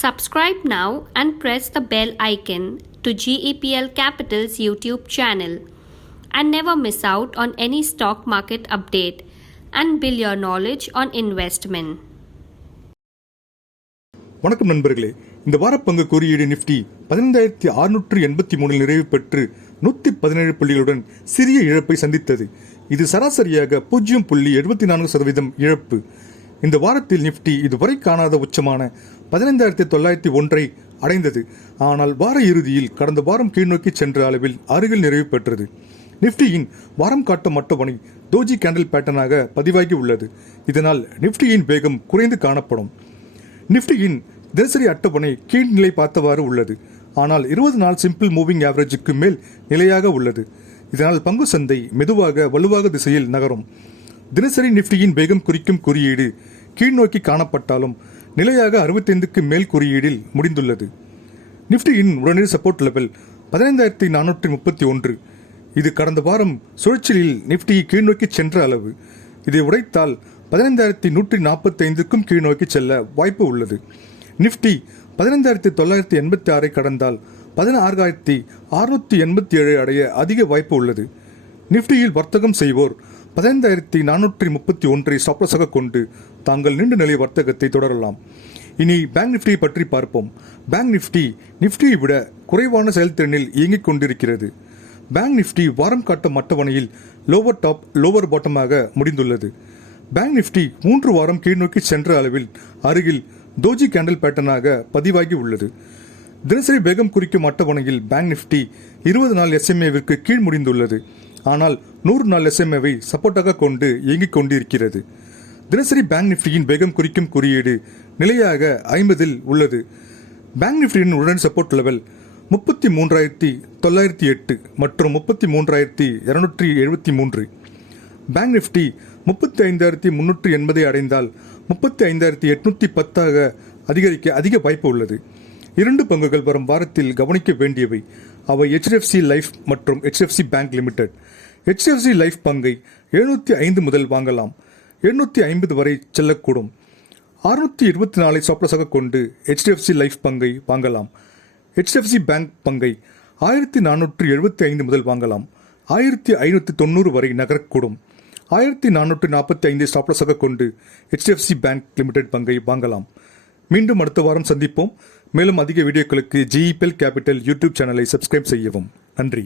Subscribe now and press the bell icon to GEPL Capital's YouTube channel and never miss out on any stock market update and build your knowledge on investment. வணக்கம் நண்பர்களே, இந்த வார பங்கு குறியீடு Nifty 15683 நிறைவு பெற்று 117 புள்ளிகளுடன் சிறிய இழப்பை சந்தித்தது. இது சராசரியாக 0.74% இழப்பு. இந்த வாரத்தில் நிஃப்டி இதுவரை காணாத உச்சமான 15901 அடைந்தது. ஆனால் வார இறுதியில் கடந்த வாரம் கீழ்நோக்கி சென்ற அளவில் அருகில் நிறைவு பெற்றது. நிஃப்டியின் வாரம் காட்டும் அட்டவணை டோஜி கேண்டில் பேட்டர்னாக பதிவாகி உள்ளது. இதனால் நிஃப்டியின் வேகம் குறைந்து காணப்படும். நிஃப்டியின் தினசரி அட்டவணை கீழ்நிலை பார்த்தவாறு உள்ளது. ஆனால் 20 நாள் சிம்பிள் மூவிங் ஆவரேஜுக்கு மேல் நிலையாக உள்ளது. இதனால் பங்கு சந்தை மெதுவாக வலுவாக திசையில் நகரும். தினசரி நிஃப்டியின் வேகம் குறிக்கும் குறியீடு கீழ்நோக்கி காணப்பட்டாலும் நிலையாக 65க்கு மேல் குறியீடில் முடிந்துள்ளது. நிஃப்டியின் உடனடி சப்போர்ட் லெவல் 15431. இது கடந்த வாரம் சுழற்சியில் நிஃப்டி கீழ்நோக்கி சென்ற அளவு. இதை உடைத்தால் 15145க்கும் கீழ்நோக்கி செல்ல வாய்ப்பு உள்ளது. நிஃப்டி 15986 கடந்தால் 16687 அடைய அதிக வாய்ப்பு உள்ளது. நிஃப்டியில் வர்த்தகம் செய்வோர் 15431 ஸ்டாப்லாஸாக கொண்டு தாங்கள் நீண்ட நிலை வர்த்தகத்தை தொடரலாம். இனி பேங்க் நிஃப்டியை பற்றி பார்ப்போம். பேங்க் நிஃப்டியை விட குறைவான செயல்திறனில் இயங்கிக் கொண்டிருக்கிறது. பேங்க் நிஃப்டி வாரம் காட்டும் அட்டவணையில் லோவர் டாப் லோவர் பாட்டமாக முடிந்துள்ளது. பேங்க் நிஃப்டி 3 வாரம் கீழ்நோக்கி சென்ற அளவில் அருகில் டோஜி கேண்டில் பேட்டர்னாக பதிவாகி உள்ளது. தினசரி வேகம் குறிக்கும் அட்டவணையில் பேங்க் நிஃப்டி 20 நாள் எஸ்எம்ஏவிற்கு கீழ் முடிந்துள்ளது. ஆனால் 100 நாள் எஸ்எம்ஏவை சப்போர்ட்டாக கொண்டு இயங்கிக் கொண்டிருக்கிறது. தினசரி பேங்க் நிஃப்டியின் வேகம் குறிக்கும் குறியீடு நிலையாக 50இல் உள்ளது. பேங்க் நிஃப்டியின் உடனடி சப்போர்ட் லெவல் 33908 மற்றும் 33273. பேங்க் நிஃப்டி 35380 அடைந்தால் 35810 அதிகரிக்க அதிக வாய்ப்பு உள்ளது. 2 பங்குகள் வரும் வாரத்தில் கவனிக்க வேண்டியவை. அவை HDFC லைஃப் மற்றும் HDFC bank limited. HDFC life பங்கை 705 முதல் வாங்கலாம். 850 வரை செல்லக்கூடும். 624 ஸ்டாப்லாஸாக கொண்டு HDFC லைஃப் பங்கை வாங்கலாம். HDFC பேங்க் பங்கை 1475 முதல் வாங்கலாம். 1590 வரை நகரக்கூடும். 1445 ஸ்டாப்லாஸாக கொண்டு HDFC பேங்க் லிமிடெட் பங்கை வாங்கலாம். மீண்டும் அடுத்த வாரம் சந்திப்போம். மேலும் அதிக வீடியோக்களுக்கு GEPL கேபிட்டல் யூடியூப் சேனலை சப்ஸ்கிரைப் செய்யவும். நன்றி.